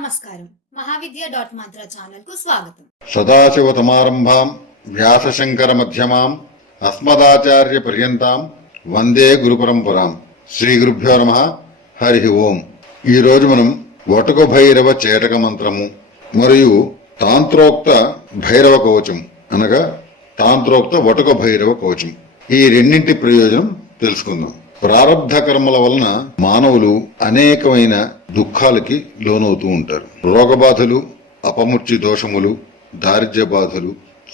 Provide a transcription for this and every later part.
నమస్కారం. మహావిద్య డాట్ మంత్ర ఛానల్కు స్వాగతం. సదాశివతమారంభాం వ్యాసశంకర మధ్యమాం అస్మదాచార్య పర్యంతాం వందే గురు పరంపరాం శ్రీ గురుభ్యో నమ. హరి ఓం. ఈ రోజు మనం వటుక భైరవ చేటక మంత్రము మరియు తాంత్రోక్త భైరవ కవచం అనగా తాంత్రోక్త వటుక భైరవ కవచం. ఈ రెండింటి ప్రయోజనం తెలుసుకుందాం. ప్రారంధ కర్మల వలన మానవులు అనేకమైన దుఃఖాలకి లోనవుతూ ఉంటారు. రోగబాధలు అపమృత్యు దోషములు దారిద్ర్య బాధలు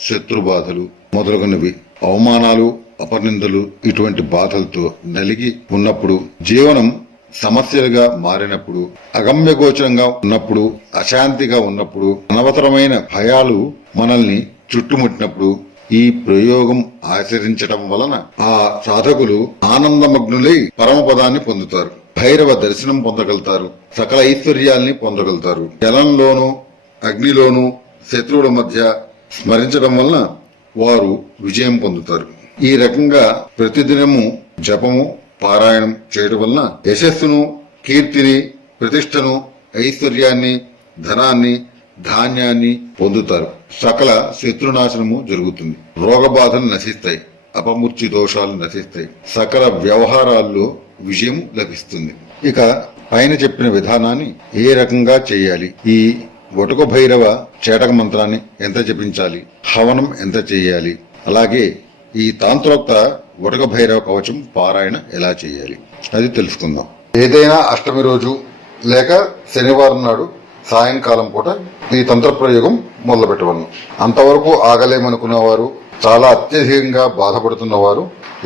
శత్రు బాధలు మొదలగునవి. అవమానాలు అపనిందలు ఇటువంటి బాధలతో నలిగి ఉన్నప్పుడు జీవనం సమస్యలుగా మారినప్పుడు అగమ్యగోచరంగా ఉన్నప్పుడు అశాంతిగా ఉన్నప్పుడు అనవసరమైన భయాలు మనల్ని చుట్టుముట్టినప్పుడు ఈ ప్రయోగం ఆచరించడం వలన ఆ సాధకులు ఆనందమగ్నులై పరమపదాన్ని పొందుతారు. భైరవ దర్శనం పొందగలుగుతారు. సకల ఐశ్వర్యాల్ని పొందగలుగుతారు. జలంలోనూ అగ్నిలోనూ శత్రువుల మధ్య స్మరించడం వలన వారు విజయం పొందుతారు. ఈ రకంగా ప్రతిదినము జపము పారాయణం చేయడం వలన యశస్సును కీర్తిని ప్రతిష్టను ఐశ్వర్యాన్ని ధనాన్ని ధాన్యాన్ని పొందుతారు. సకల శత్రునాశనము జరుగుతుంది. రోగబాధలు నశిస్తాయి. అపమృత్యు దోషాలు నశిస్తాయి. సకల వ్యవహారాల్లో విజయం లభిస్తుంది. ఇక పైన చెప్పిన విధానాన్ని ఏ రకంగా చేయాలి? ఈ వటుక భైరవ చేటక మంత్రాన్ని ఎంత జపించాలి? హవనం ఎంత చేయాలి? అలాగే ఈ తాంత్రోక్త వటుక భైరవ కవచం పారాయణ ఎలా చేయాలి? అది తెలుసుకుందాం. ఏదైనా అష్టమి రోజు లేక శనివారం నాడు సాయంకాలం పూట ఈ తంత్ర ప్రయోగం మొదలు పెట్టవలను అంతవరకు ఆగలేమనుకున్నవారు చాలా అత్యధికంగా బాధపడుతున్నవారు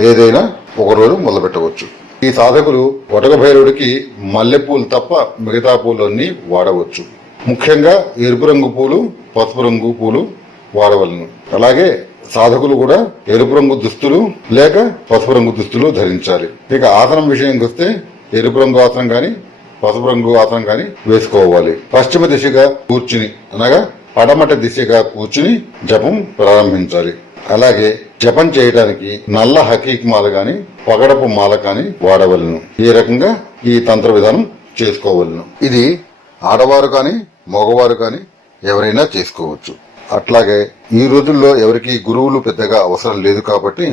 ఏదైనా ఒకరోజు మొదలు పెట్టవచ్చు ఈ సాధకులు వటక భైరవుడికి మల్లెపూలు తప్ప మిగతా పూలన్నీ వాడవచ్చు. ముఖ్యంగా ఎరుపు రంగు పూలు పసుపు రంగు పూలు వాడవలను. అలాగే సాధకులు కూడా ఎరుపు రంగు దుస్తులు లేక పసుపు రంగు దుస్తులు ధరించాలి. ఇక ఆసనం విషయంకి వస్తే ఎరుపు రంగు ఆసనం కానీ పసుపు రంగు ఆసనం గాని వేసుకోవాలి. పశ్చిమ దిశగా కూర్చుని అనగా పడమట దిశగా కూర్చుని జపం ప్రారంభించాలి. అలాగే జపం చేయడానికి నల్ల హకీక్ మాల గాని పగడపు మాల కాని వాడవలను. ఈ రకంగా ఈ తంత్ర విధానం చేసుకోవలను. ఇది ఆడవారు కాని మగవారు కాని ఎవరైనా చేసుకోవచ్చు. అట్లాగే ఈ రోజుల్లో ఎవరికి గురువులు పెద్దగా అవసరం లేదు కాబట్టి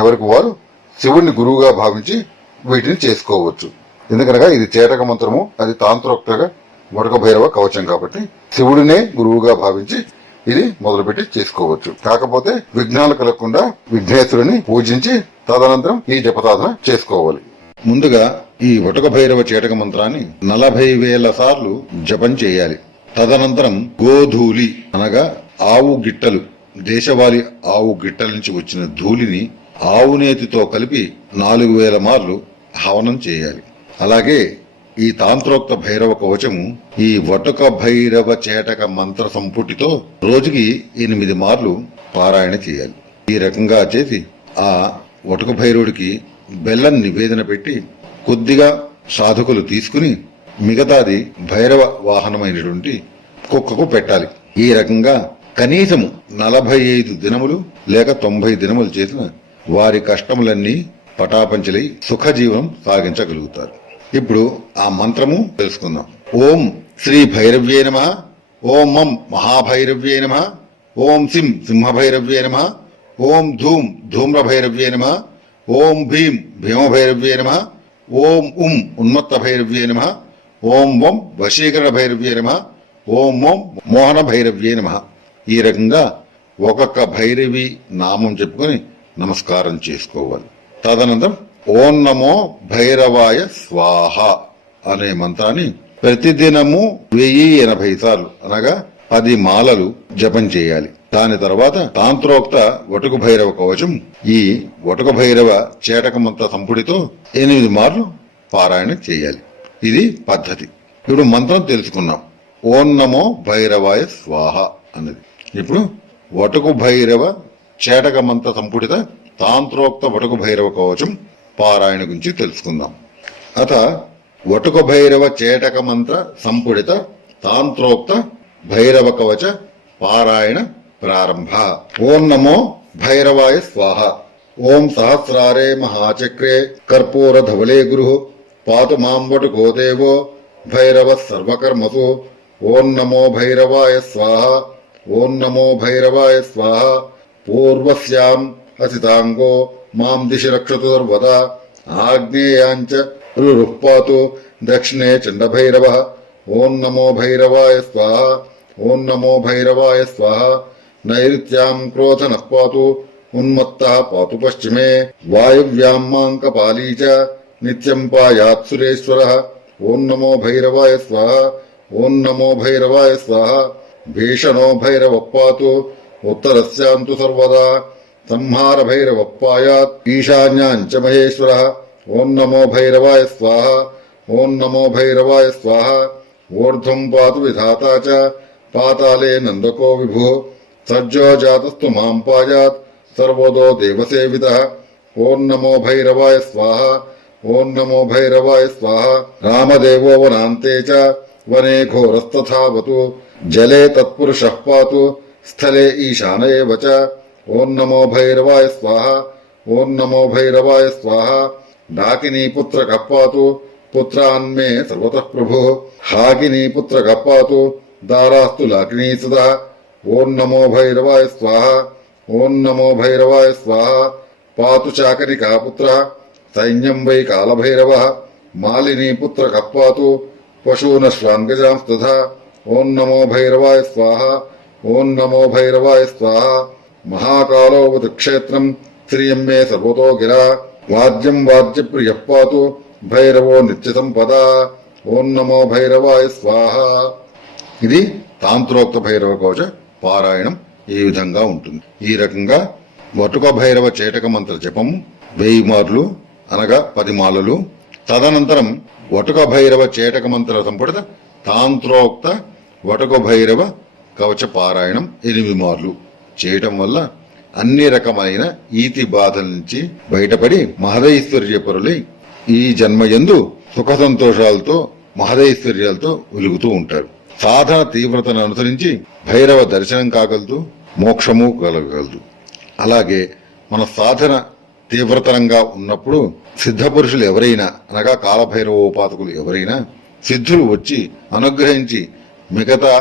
ఎవరికి వారు శివుణ్ణి గురువుగా భావించి వీటిని చేసుకోవచ్చు. ఎందుకనగా ఇది చేటక మంత్రము అది తాంత్రోక్తగా మరొక భైరవ కవచం కాబట్టి శివుడినే గురువుగా భావించి ఇది మొదలుపెట్టి చేసుకోవచ్చు. కాకపోతే విఘ్నాలు కలగకుండా విఘ్నేశ్వరుని పూజించి తదనంతరం ఈ జపసాధన చేసుకోవాలి. ముందుగా ఈ వటక భైరవ చేటక మంత్రాన్ని నలభై వేల సార్లు జపం చేయాలి. తదనంతరం గోధూలి అనగా ఆవు గిట్టలు దేశవాళీ ఆవు గిట్టల నుంచి వచ్చిన ధూళిని ఆవు నేతితో కలిపి నాలుగు వేల మార్లు హవనం చేయాలి. అలాగే ఈ తాంత్రోక్త భైరవ కవచము ఈ వటుక భైరవ చేటక మంత్ర సంపుటితో రోజుకి ఎనిమిది మార్లు పారాయణ చేయాలి. ఈ రకంగా చేసి ఆ వటుక భైరవుడికి బెల్లం నివేదన పెట్టి కొద్దిగా సాధకులు తీసుకుని మిగతాది భైరవ వాహనమైనటువంటి కుక్కకు పెట్టాలి. ఈ రకంగా కనీసము నలభై ఐదు దినములు లేక తొంభై దినములు చేసిన వారి కష్టములన్నీ పటాపంచలై సుఖజీవనం సాగించగలుగుతారు. ఇప్పుడు ఆ మంత్రము తెలుసుకుందాం. ఓం శ్రీ భైరవ్యే నమ ఓం మం మహాభైరవ్యే నమ ఓం సిం సింహభైరవ్యే నమ ఓం ధూమ్ ధూమ్రభైరవ్యే నమ ఓం భీం భీమభైరవ్యే నమ ఓం ఉం ఉన్మత్త భైరవ్యే నమ ఓం వం వశీకరణ భైరవ్యే నమ ఓం ఓం మోహన భైరవ్యే నమ. ఈ రకంగా ఒక్కొక్క భైరవి నామం చెప్పుకొని నమస్కారం చేసుకోవాలి. తదనంతరం ఓం నమో భైరవాయ స్వాహ అనే మంత్రాన్ని ప్రతిదినము వెయ్యి ఎనభై సార్లు అనగా పది మాలలు జపం చేయాలి. దాని తర్వాత తాంత్రోక్త వటుకు భైరవ కవచం ఈ వటుకు భైరవ చేటక మంత్ర సంపుడితో ఎనిమిది మార్లు పారాయణ చేయాలి. ఇది పద్ధతి. ఇప్పుడు మంత్రం తెలుసుకున్నాం. ఓం నమో భైరవాయ స్వాహ అన్నది. ఇప్పుడు వటుకు భైరవ చేటక మంత్ర సంపుటిత తాంత్రోక్త వటుకు భైరవ కవచం పారాయణ గురించి తెలుసుకుందాం. అత వటుక భైరవ చేటక మంత్ర సంపుడిత తాంత్రోక్త భైరవ కవచ పారాయణ ప్రారంభ. ఓం నమో భైరవాయ స్వాహ. ఓం సహస్రారే మహాచక్రే కర్పూర ధవలే గురు. పాతు మాం వటుకో భైరవ సర్వకర్మసు. ఓం నమో భైరవాయ స్వాహ. ఓం నమో భైరవాయ స్వాహ. పూర్వస్యాం అసితాంగో మాం దిశి రక్షతు సర్వదా ఆగ్నేయాంచ రురుఃపాతు. దక్షిణే చండభైరవ. ఓం నమో భైరవాయ స్వాహ. ఓం నమో భైరవాయ స్వాహ. నైరుత్యాం క్రోధనః పాతు ఉన్మత్త పాతు పశ్చిమే. వాయువ్యాం మాంకపాలీ చ. నిత్యం పాయాత్ సురేశ్వర. ఓం నమో భైరవాయ స్వాహ. ఓం నమో భైరవాయ స్వాహ. భీషణో భైరవ పాతు ఉత్తరస్యాంతు సర్వదా. సంహార భైరవ పాయాత్ ఈశాన్యాంచ మహేశ్వర ఓం నమో భైరవాయ స్వాహ ఓం నమో భైరవాయ స్వాహ ఊర్ధ్వం పాతు విధాతా చ పాతాళే నందకో విభు సజ్జో జాతస్తు మాం పాయాత్ సర్వదో దేవసేవిత ఓం నమో భైరవాయ స్వాహ ఓం నమో భైరవాయ స్వాహ రామదేవో వనాంతే చ వనే ఘోరస్తథావతు జలే తత్పురుషః పాతు స్థలే ఈశాన ఏవ చ ఓం నమో భైరవాయ స్వాహ. ఓం నమో భైరవాయ స్వాహ. డాకినీ పుత్ర కప్పాతు. పుత్రాన్మే సర్వతః ప్రభు. హాకినీ పుత్ర కప్పాతు. దారాస్తు లాకినీ సదా. ఓం నమో భైరవాయ స్వాహ. ఓం నమో భైరవాయ స్వాహ. పాతు చాకరి కాపుత్ర సైన్యం వై కాలభైరవ. మాలినీ పుత్ర కప్పాతు. పశూనశ్వాంగజాం తథా ఓం నమో భైరవాయ స్వాహ. ఓం నమో భైరవాయ స్వాహ. మహాకాలోవతు క్షేత్రం శ్రియం మే సర్వతో గిరా. వాద్యం వాద్య పాతు. భైరవో నిత్య సంపద ఓం నమో భైరవాయ స్వాహ. ఇది తాంత్రోక్త భైరవ కవచ పారాయణం. ఈ విధంగా ఉంటుంది. ఈ రకంగా వటుక భైరవ చేటక మంత్ర జపము వెయ్యి మార్లు అనగా పది మాలలు. తదనంతరం వటుక భైరవ చేటక మంత్ర సంపుటిత తాంత్రోక్త వటుక భైరవ కవచ పారాయణం ఎనిమిది మార్లు. చేయటం వల్ల అన్ని రకమైన ఈతి బాధల నుంచి బయటపడి మహదైశ్వర్య పరులై ఈ జన్మయందు సుఖ సంతోషాలతో మహదైశ్వర్యాలతో వెలుగుతూ ఉంటారు సాధన తీవ్రతను అనుసరించి భైరవ దర్శనం కాగలదు మోక్షము కలగలదు అలాగే మన సాధన తీవ్రతరంగా ఉన్నప్పుడు సిద్ధ పురుషులు ఎవరైనా అనగా కాలభైరవోపాతకులు ఎవరైనా సిద్ధులు వచ్చి అనుగ్రహించి మిగతా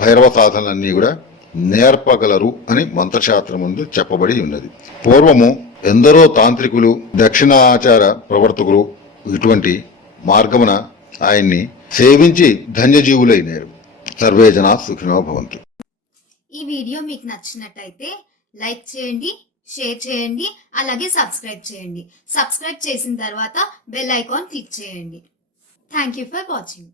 భైరవ సాధనలన్నీ కూడా నేర్పగలరు అని మంత్రశాస్త్రం ముందు చెప్పబడి ఉన్నది. పూర్వము ఎందరో తాంత్రికులు దక్షిణాచార ప్రవర్తకులు ఇటువంటి మార్గమున ఆయన్ని సేవించి ధన్యజీవులైనారు. సర్వే జనా సుఖినో భవంతు. ఈ వీడియో మీకు నచ్చినట్టయితే లైక్ చేయండి షేర్ చేయండి అలాగే సబ్స్క్రైబ్ చేయండి. సబ్స్క్రైబ్ చేసిన తర్వాత బెల్ ఐకాన్ క్లిక్ చేయండి. Thank you for watching.